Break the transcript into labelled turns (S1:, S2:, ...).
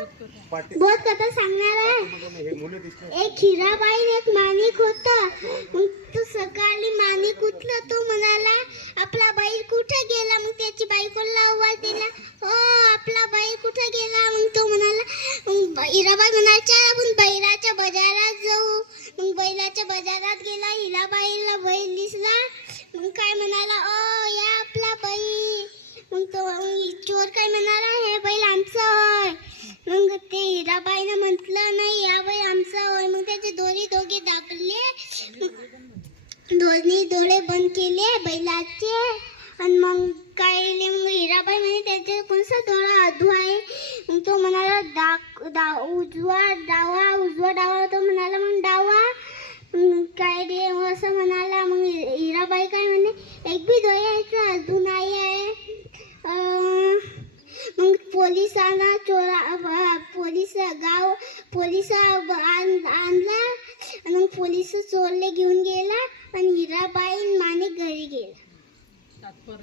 S1: बहुत कथा सांगणार आहे. एक हिराबाई एक माणिक होत. मग तो सकाळी माणिक उठला तो म्हणाला आपला बैल कुठे गेला? मग त्याची बायकोला आवाज दिला हो आपला बैल कुठे गेला? मग तो म्हणाला हिराबाई म्हणायच्या आपण बैलाच्या बाजारात जाऊ. मग बैलाच्या बाजारात गेला हिराबाईला बैल दिसला. मग काय म्हणाला ओ या आपला बैल मग तो चोर काय म्हणाला हे बैल आमचं मग ते हिराबाईनं म्हटलं नाही या आमचा. आमचं मग त्याचे दोरी दोघे दाखले दोन्ही डोळे बंद केले बैलाचे. आणि मग काय मग हिराबाई म्हणे त्याचे कोणसा डोळा अधू आहे? मग तो म्हणाला दाक दा उजवा डावा उजवा डावा. तो म्हणाला मग डावा. मग काय रे असं म्हणाला मग हिराबाई काय म्हणे एक बी डोळ्याचा अधू नाही आहे अं, मग पोलिसांना चोरा पोलीस गाव पोलीस आण- आणला. आणि मग पोलीस चोरले घेऊन गेला. आणि हिराबाई माने घरी गेला.